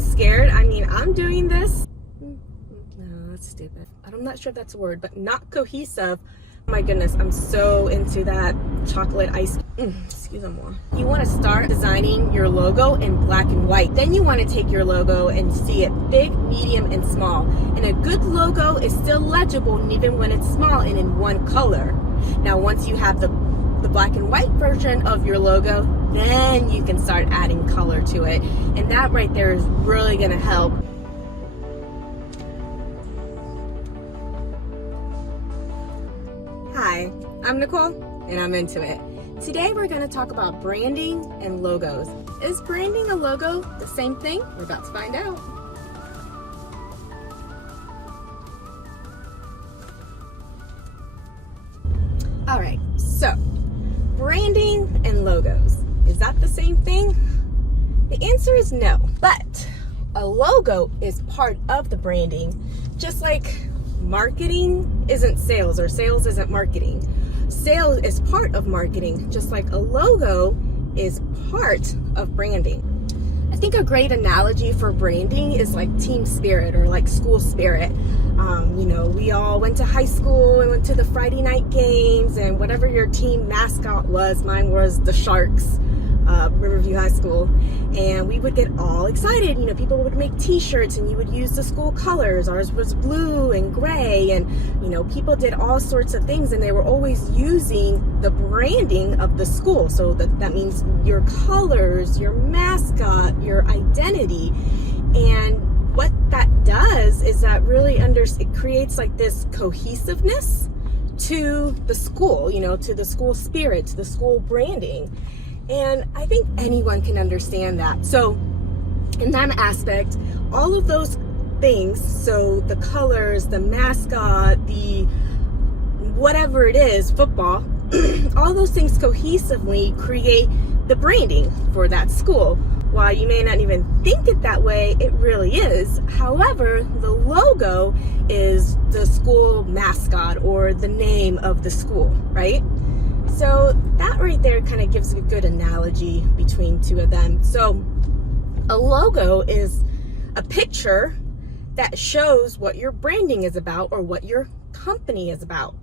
I'm scared. I mean, I'm doing this. No, that's stupid. I'm not sure if that's a word, but not cohesive. Oh my goodness, I'm so into that chocolate ice. Excuse me. You want to start designing your logo in black and white. Then you want to take your logo and see it big, medium, and small. And a good logo is still legible even when it's small and in one color. Now, once you have the black and white version of your logo, then you can start adding color to it. And that right there is really going to help. Hi, I'm Nicole and I'm into it. Today we're going to talk about branding and logos. Is branding and logo the same thing? We're about to find out. All right, so branding and logos, is that the same thing? The answer is no, but a logo is part of the branding, just like marketing isn't sales or sales isn't marketing. Sales is part of marketing, just like a logo is part of branding. I think a great analogy for branding is like team spirit or like school spirit. You know, we all went to high school and went to the Friday night games, and whatever your team mascot was, mine was the Sharks, Riverview High School, and we would get all excited. You know, people would make t-shirts and you would use the school colors. Ours was blue and gray, and you know, people did all sorts of things, and they were always using the branding of the school. So that means your colors, your mascot, your identity. And what that does is that really it creates like this cohesiveness to the school, you know, to the school spirit, to the school branding. And I think anyone can understand that. So in that aspect, all of those things, so the colors, the mascot, the whatever it is, football, all those things cohesively create the branding for that school. While you may not even think it that way, it really is. However, the logo is the school mascot or the name of the school, right? So that right there kind of gives a good analogy between two of them. So a logo is a picture that shows what your branding is about or what your company is about.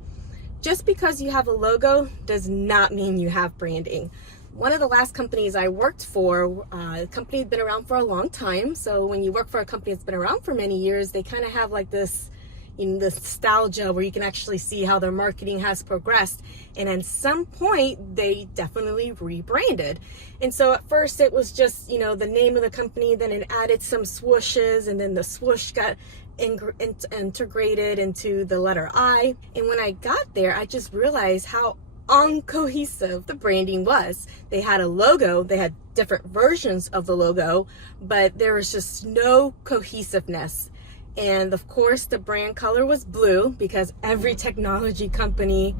Just because you have a logo does not mean you have branding. One of the last companies I worked for, the company had been around for a long time. So when you work for a company that's been around for many years, they kind of have like this, this nostalgia where you can actually see how their marketing has progressed. And at some point, they definitely rebranded. And so at first it was just, the name of the company, then it added some swooshes, and then the swoosh got integrated into the letter I. And when I got there, I just realized how uncohesive the branding was. They had a logo, they had different versions of the logo, but there was just no cohesiveness. And of course the brand color was blue because every technology company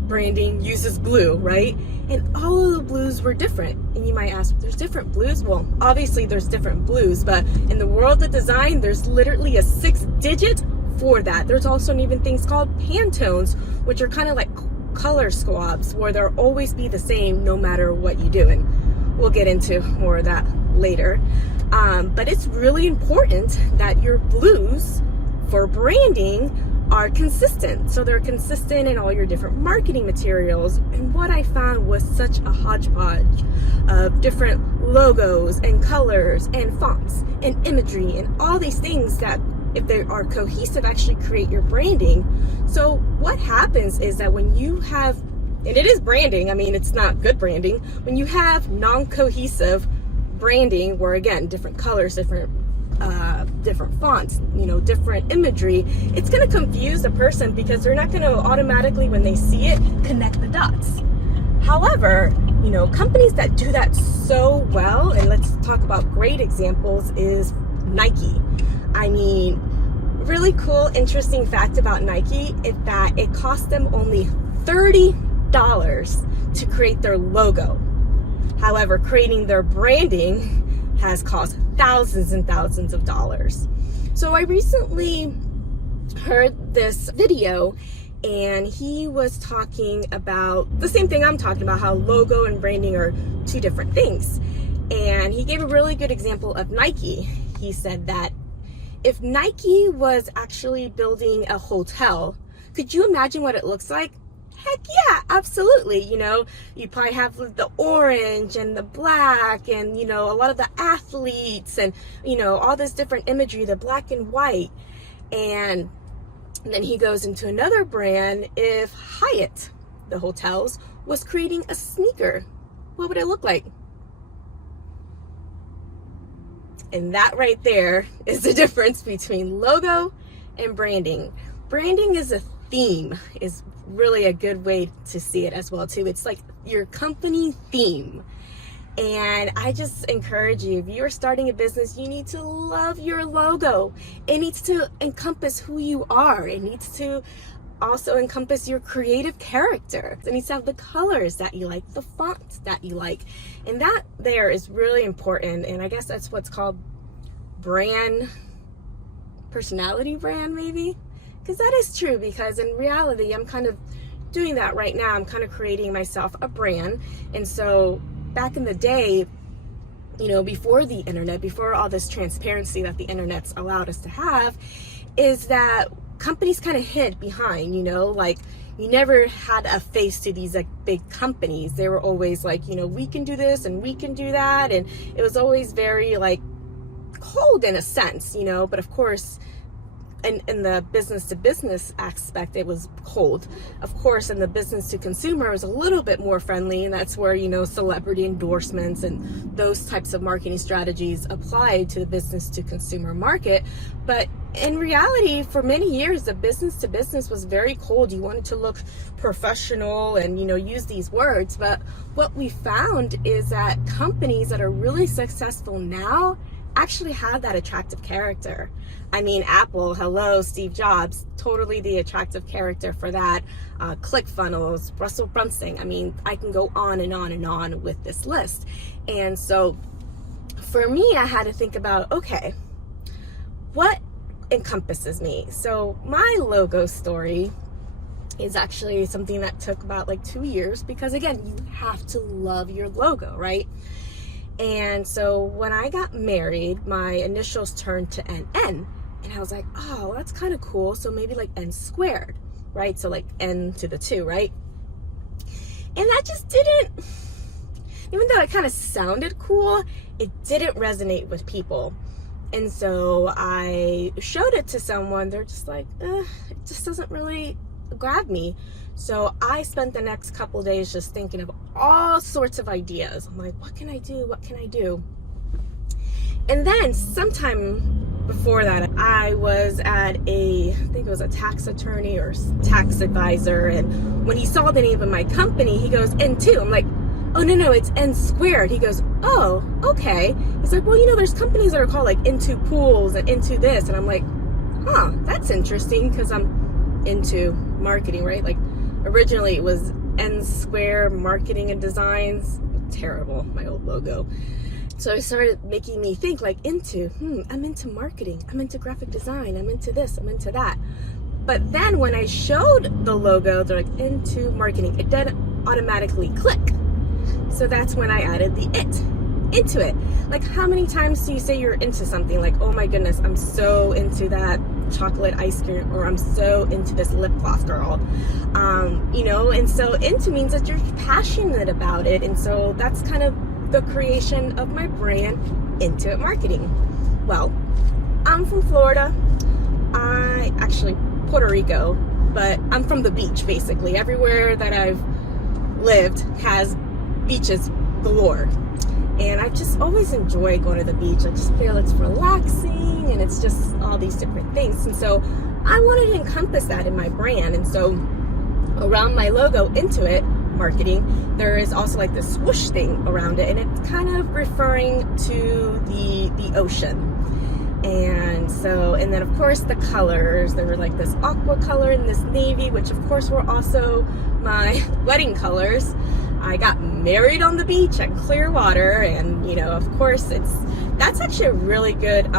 branding uses blue, right? And all of the blues were different. And you might ask, there's different blues? Well, obviously there's different blues, but in the world of design, there's literally a 6-digit for that. There's also even things called Pantones, which are kind of like color squabs, where they'll always be the same no matter what you do. And we'll get into more of that later. But it's really important that your blues for branding are consistent. So they're consistent in all your different marketing materials. And what I found was such a hodgepodge of different logos and colors and fonts and imagery and all these things that, if they are cohesive, actually create your branding. So what happens is that when you have, and it is branding, I mean, it's not good branding, when you have non-cohesive branding, where again, different colors, different fonts, different imagery, it's going to confuse a person because they're not going to automatically, when they see it, connect the dots. However, companies that do that so well, and let's talk about great examples, is Nike. I mean, really cool, interesting fact about Nike is that it cost them only $30 to create their logo. However, creating their branding has cost thousands and thousands of dollars. So I recently heard this video, and he was talking about the same thing I'm talking about, how logo and branding are two different things. And he gave a really good example of Nike. he said that if Nike was actually building a hotel, could you imagine what it looks like? Heck yeah, absolutely. You know, you probably have the orange and the black and, you know, a lot of the athletes and, you know, all this different imagery, the black and white. And then he goes into another brand. If Hyatt, the hotels, was creating a sneaker, what would it look like? And that right there is the difference between logo and branding. Branding is a theme, is really a good way to see it as well too. It's like your company theme. And I just encourage you, if you're starting a business, you need to love your logo. It needs to encompass who you are. It needs to also encompass your creative character. It needs to have the colors that you like, the fonts that you like. And that there is really important. And I guess that's what's called brand, personality brand maybe. Because that is true, because in reality, I'm kind of doing that right now. I'm kind of creating myself a brand. And so back in the day, you know, before the internet, before all this transparency that the internet's allowed us to have, is that companies kind of hid behind, you know, like you never had a face to these like big companies. They were always like, you know, we can do this and we can do that. And it was always very like cold in a sense, you know, but of course, in the business to business aspect, it was cold. Of course, in the business to consumer, it was a little bit more friendly, and that's where, you know, celebrity endorsements and those types of marketing strategies applied to the business to consumer market. But in reality, for many years, the business to business was very cold. You wanted to look professional and, you know, use these words. But what we found is that companies that are really successful now actually have that attractive character. I mean, Apple, hello, Steve Jobs, totally the attractive character for that. ClickFunnels, Russell Brunson. I mean, I can go on and on and on with this list. And so for me, I had to think about, okay, what encompasses me? So my logo story is actually something that took about like 2 years, because again, you have to love your logo, right? And so when I got married, my initials turned to NN, and I was like, oh, that's kind of cool. So maybe like N squared, right? So like N to the 2, right? And that just didn't, even though it kind of sounded cool, it didn't resonate with people. And so I showed it to someone. They're just like, it just doesn't really grab me. So I spent the next couple days just thinking of all sorts of ideas. I'm like, what can I do? What can I do? And then sometime before that, I was at I think it was a tax attorney or tax advisor. And when he saw the name of my company, he goes, N2. I'm like, oh, no, it's N squared. He goes, oh, okay. He's like, well, you know, there's companies that are called like Into Pools and Into this. And I'm like, huh, that's interesting, because I'm into marketing, right? Like originally it was N Square Marketing and Designs. Terrible, my old logo. So it started making me think like I'm into marketing, I'm into graphic design, I'm into this, I'm into that. But then when I showed the logo, they're like, into marketing, it didn't automatically click. So that's when I added the into it. Like, how many times do you say you're into something? Like, oh my goodness, I'm so into that chocolate ice cream, or I'm so into this lip gloss, girl. You know, and so into means that you're passionate about it. And so that's kind of the creation of my brand, Into It Marketing. Well, I'm from Florida. I actually Puerto Rico, but I'm from the beach basically. Everywhere that I've lived has beaches galore. And I just always enjoy going to the beach. I just feel it's relaxing, and it's just all these different things. And so I wanted to encompass that in my brand. And so around my logo, Into It Marketing, there is also like this swoosh thing around it, and it's kind of referring to the ocean. And so, and then of course the colors, there were like this aqua color and this navy, which of course were also my wedding colors. I got married on the beach at Clearwater, and you know, of course that's actually a really good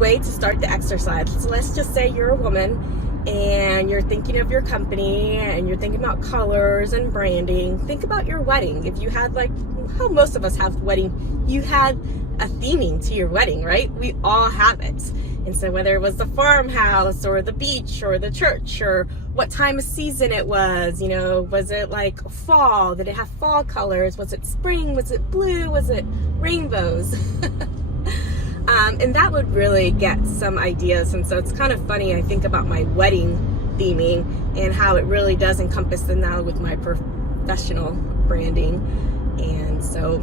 way to start the exercise. So let's just say you're a woman and you're thinking of your company and you're thinking about colors and branding. Think about your wedding. If you had, like how most of us have wedding, you had a theming to your wedding, right? We all have it. And so whether it was the farmhouse or the beach or the church or what time of season it was, you know, was it like fall? Did it have fall colors? Was it spring? Was it blue? Was it rainbows? And that would really get some ideas. And so it's kind of funny, I think about my wedding theming and how it really does encompass them now with my professional branding. And so,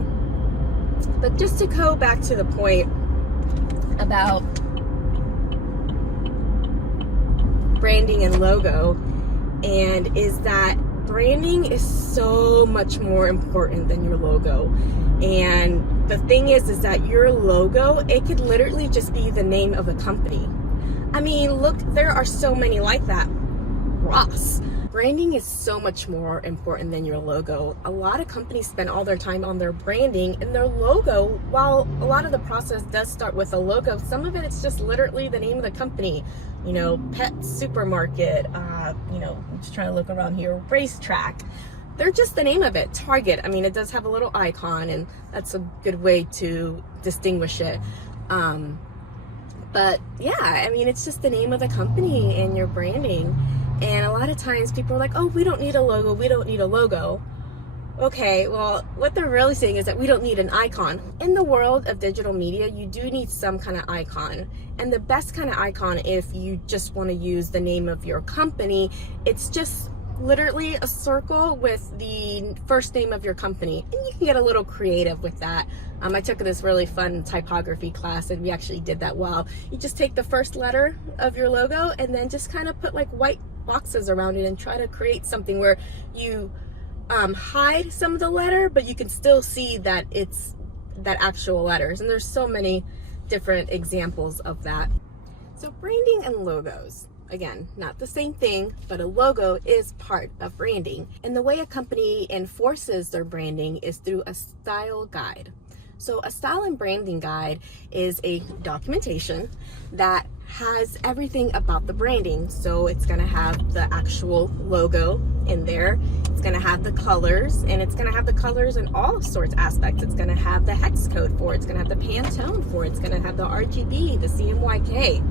but just to go back to the point about branding and logo, and is that branding is so much more important than your logo. And the thing is that your logo, it could literally just be the name of a company. I mean, look, there are so many like that. Ross. Branding is so much more important than your logo. A lot of companies spend all their time on their branding, and their logo, while a lot of the process does start with a logo, some of it it's just literally the name of the company. You know, pet supermarket, you know, I'm just trying to look around here, racetrack. They're just the name of it. Target, I mean, it does have a little icon, and that's a good way to distinguish it. But yeah, I mean, it's just the name of the company and your branding. And a lot of times people are like, oh, we don't need a logo, we don't need a logo. Okay, well, what they're really saying is that we don't need an icon. In the world of digital media, you do need some kind of icon. And the best kind of icon, if you just want to use the name of your company, it's just literally a circle with the first name of your company. And you can get a little creative with that. I took this really fun typography class, and we actually did that well. You just take the first letter of your logo and then just kind of put like white boxes around it and try to create something where you hide some of the letter, but you can still see that it's that actual letters. And there's so many different examples of that. So branding and logos, again, not the same thing, but a logo is part of branding. And the way a company enforces their branding is through a style guide. So a style and branding guide is a documentation that has everything about the branding. So it's going to have the actual logo in there. It's going to have the colors, and it's going to have the colors in all sorts of aspects. It's going to have the hex code for it. It's going to have the Pantone for it. It's going to have the RGB, the CMYK.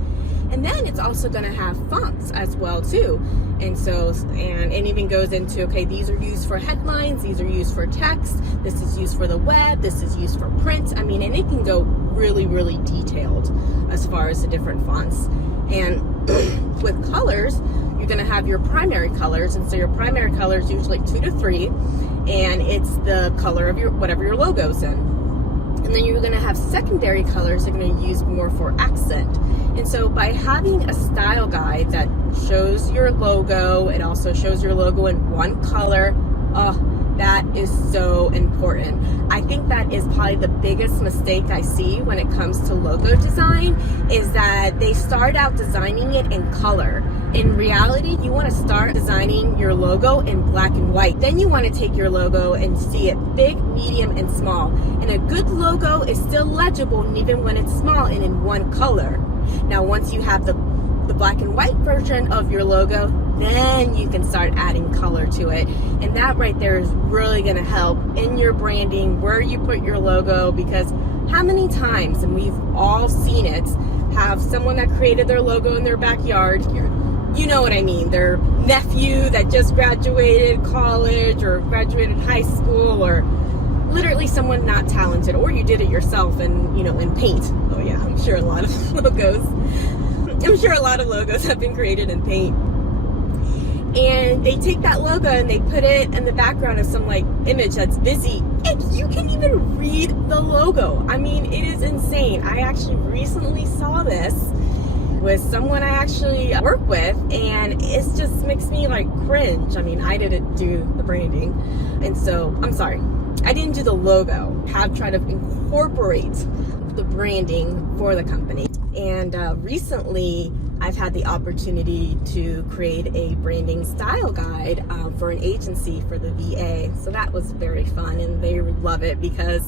And then it's also going to have fonts as well too. And so, and it even goes into, okay, these are used for headlines, these are used for text, this is used for the web, this is used for print. I mean, and it can go really, really detailed as far as the different fonts. And with colors, you're going to have your primary colors. And so your primary color is usually 2 to 3, and it's the color of your, whatever your logo's in. And then you're going to have secondary colors you're going to use more for accent. And so by having a style guide that shows your logo, it also shows your logo in one color, that is so important. I think that is probably the biggest mistake I see when it comes to logo design, is that they start out designing it in color. In reality, you want to start designing your logo in black and white. Then you want to take your logo and see it big, medium, and small. And a good logo is still legible even when it's small and in one color. Now, once you have the black and white version of your logo, then you can start adding color to it. And that right there is really going to help in your branding, where you put your logo, because how many times, and we've all seen it, have someone that created their logo in their backyard, you know what I mean, their nephew that just graduated college or graduated high school, or literally someone not talented, or you did it yourself and, you know, in paint. Oh yeah, I'm sure a lot of logos have been created in paint. And they take that logo and they put it in the background of some like image that's busy, and you can even read the logo. I mean, it is insane. I actually recently saw this with someone I actually work with, and it just makes me like cringe. I mean, I didn't do the branding, and so I'm sorry, I didn't do the logo. Have tried to incorporate the branding for the company. And recently I've had the opportunity to create a branding style guide for an agency for the VA. So that was very fun, and they love it because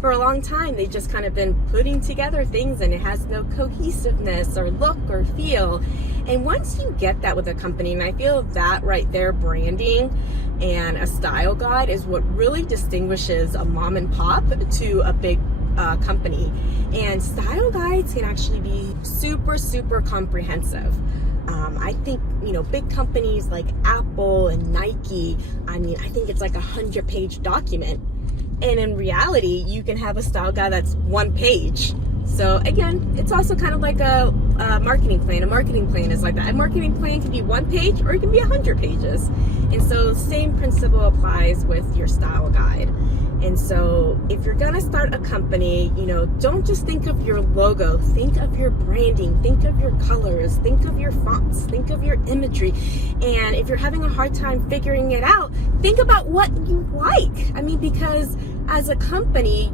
for a long time they just kind of been putting together things and it has no cohesiveness or look or feel. And once you get that with a company, and I feel that right there, branding and a style guide is what really distinguishes a mom and pop to a big company. And style guides can actually be super comprehensive. I think, big companies like Apple and Nike, I think it's like 100-page document. And in reality, you can have a style guide that's 1 page. So again, it's also kind of like a marketing plan. A marketing plan is like that. A marketing plan can be 1 page or it can be 100 pages. And so same principle applies with your style guide. And so if you're gonna start a company, don't just think of your logo, think of your branding, think of your colors, think of your fonts, think of your imagery. And if you're having a hard time figuring it out, think about what you like. Because as a company,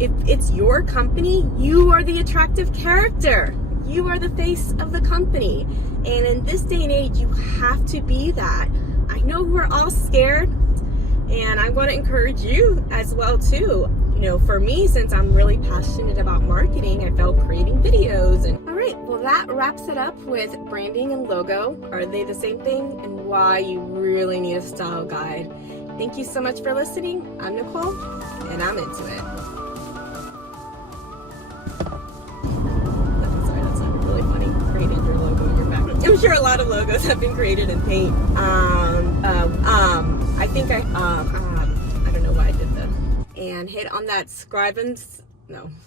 if it's your company, you are the attractive character. You are the face of the company. And in this day and age, you have to be that. I know we're all scared, and I want to encourage you as well too. For me, since I'm really passionate about marketing, I felt creating videos. And all right, well, that wraps it up with branding and logo. Are they the same thing? And why you really need a style guide. Thank you so much for listening. I'm Nicole, and I'm into it. Sorry, that's not really funny. Creating your logo in your background. I'm sure a lot of logos have been created in paint. I think I don't know why I did that. And hit on that subscribe and no.